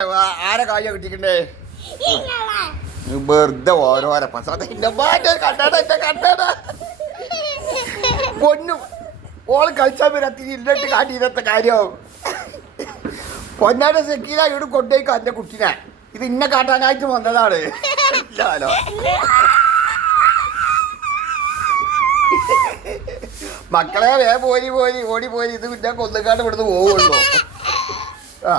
ആരെ കായ കിട്ടിക്കണ്ടേ വെറുതെ ഓരോരോ പൊന്നു ഓള് കളിച്ചാൽ വരത്തി ഇന്നിട്ട് കാട്ടിയിരുത്ത കാര്യവും പൊന്നാടെ സെക്കീന ഇവിടെ കൊണ്ടേക്കോ എന്റെ കുട്ടിനെ ഇത് ഇന്നെ കാട്ടാനായിട്ട് വന്നതാണ്. ഇല്ലാലോ മക്കളെ പോരി ഓടി പോരി ഇത് പിന്നെ കൊന്നുകാണ്ട് ഇവിടുന്ന് പോവുള്ളൂ. ആ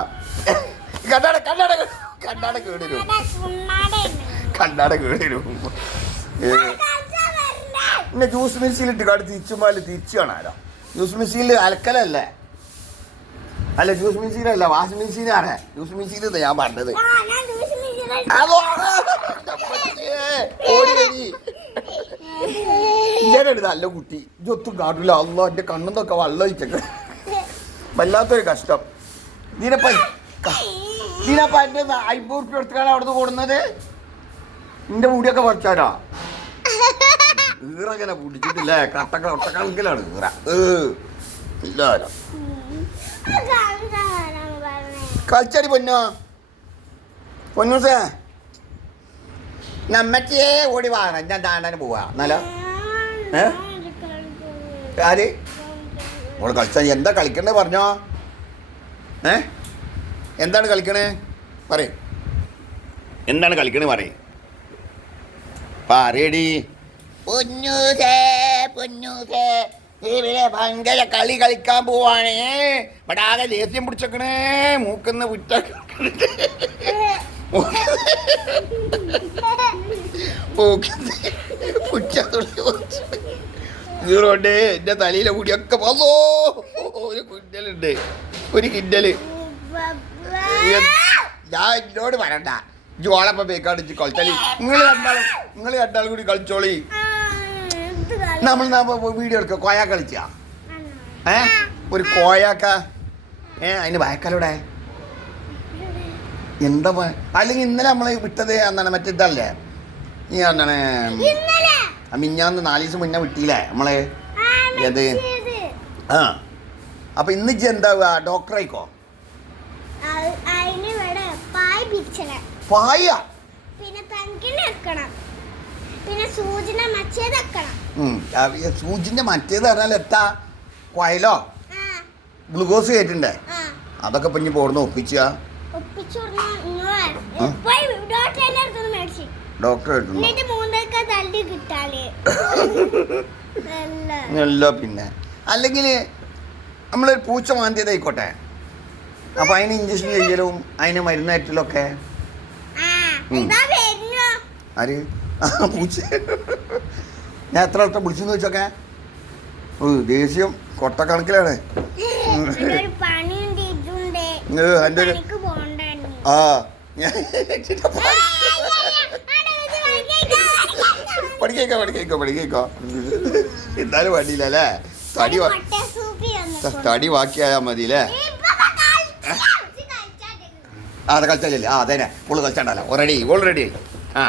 കണ്ണാട കേടിരും പിന്നെ ജ്യൂസ് മിക്സിയിലിട്ട് കാട് തിരിച്ചുമാല് തിരിച്ചു കാണാലോ. ജ്യൂസ് മിക്സിയിൽ അലക്കലല്ലേ അല്ല ജ്യൂസ് മിക്സിയിലല്ല വാഷിംഗ് മെഷീനാണ്. ജ്യൂസ് മിക്സിയിൽ ഞാൻ പറഞ്ഞത് ഇങ്ങനെയാണ് നല്ല കുട്ടി ഇതൊത്തും കാട്ടില്ല. അല്ലോ എൻ്റെ കണ്ണെന്നൊക്കെ വെള്ളം ഒഴിച്ചൊക്കെ വല്ലാത്തൊരു കഷ്ടം. ഇതിനപ്പ എൻ്റെ 50 ഉറുപ്പ്യ എടുത്താണ് അവിടുന്ന് കൊടുന്നത്. നിന്റെ മുടിയൊക്കെ പറിച്ചാലോ ഈറങ്ങനെ പിടിച്ചിട്ടില്ലേ ഒട്ടക്കണക്കിലാണ് ഈറ ഇല്ലാലോ. കളിച്ചടി പൊന്നൂസേ നമ്മച്ചേ ഓടി വാങ്ങ ഞാൻ താണ്ടാന് പോവാ എന്നാലോ. ആര് ഓള് കളിച്ചാ എന്താ കളിക്കണ്ടേ പറഞ്ഞോ. എന്താണ് കളിക്കണേ പറയും. എന്താണ് കളിക്കണേ പറയും. പറയടി പൊന്നൂസേ ഇവിടെ ഭയങ്കര കളി കളിക്കാൻ പോവാണേ. ഇവിടെ ആകെ ദേഷ്യം പിടിച്ചേക്കണേ മൂക്കുന്ന വിട്ട ഈറോണ്ട് എന്റെ തലയിലെ കൂടിയൊക്കെ വന്നോ. ഒരു കിണ്ടലുണ്ട് ഒരു കിണ്ടല്. ഞാൻ എന്നോട് പറയണ്ട ജോളപ്പം ബേക്കാട് കളിച്ചാലി. നിങ്ങൾ രണ്ടാളും കൂടി കളിച്ചോളി. നമ്മൾ വീഡിയോ എടുക്ക കോയാ കളിച്ചാ ഒരു കോയാക്ക അതിന് വയക്കാലൂടെ എന്താ അല്ലെങ്കിൽ ഇന്നലെ നമ്മളെ വിട്ടത് എന്താണ് മറ്റേതല്ലേ ഈ എന്താണ് മിഞ്ഞാന്ന് 4 ദിവസം മുന്നേ വിട്ടില്ലേ നമ്മളെ ഏത് ആ അപ്പൊ ഇന്ന് എന്താവുക ഡോക്ടറായിക്കോ പായ സൂചിന്റെ മറ്റേത് പറഞ്ഞാൽ എത്താ കൊയലോ ഗ്ലൂക്കോസ് കയറ്റണ്ടേ അതൊക്കെ ഇപ്പൊ ഇനി പോർന്ന് ഒപ്പിച്ച ഡോക്ടർ അല്ല പിന്നെ അല്ലെങ്കിൽ നമ്മളൊരു പൂച്ച മാന്തിയതായിക്കോട്ടെ അപ്പൊ അതിന് ഇഞ്ചക്ഷൻ ചെയ്യലും അതിന് മരുന്നേറ്റലൊക്കെ ആര് പൂച്ച ഞാൻ എത്ര വട്ടം വിളിച്ചെന്ന് വെച്ചൊക്കെ ദേഷ്യം കൊട്ടക്കണക്കിലാണ്. ആ പഠിക്കേക്കോ എന്തായാലും വണ്ടിയില്ലല്ലേ തടി ബാക്കിയായാ മതിയില്ലേ. അത് കളിച്ചാലേ അതന്നെ ഓള് കളിച്ചാണ്ടല്ലോ ഓൾറെഡി ആ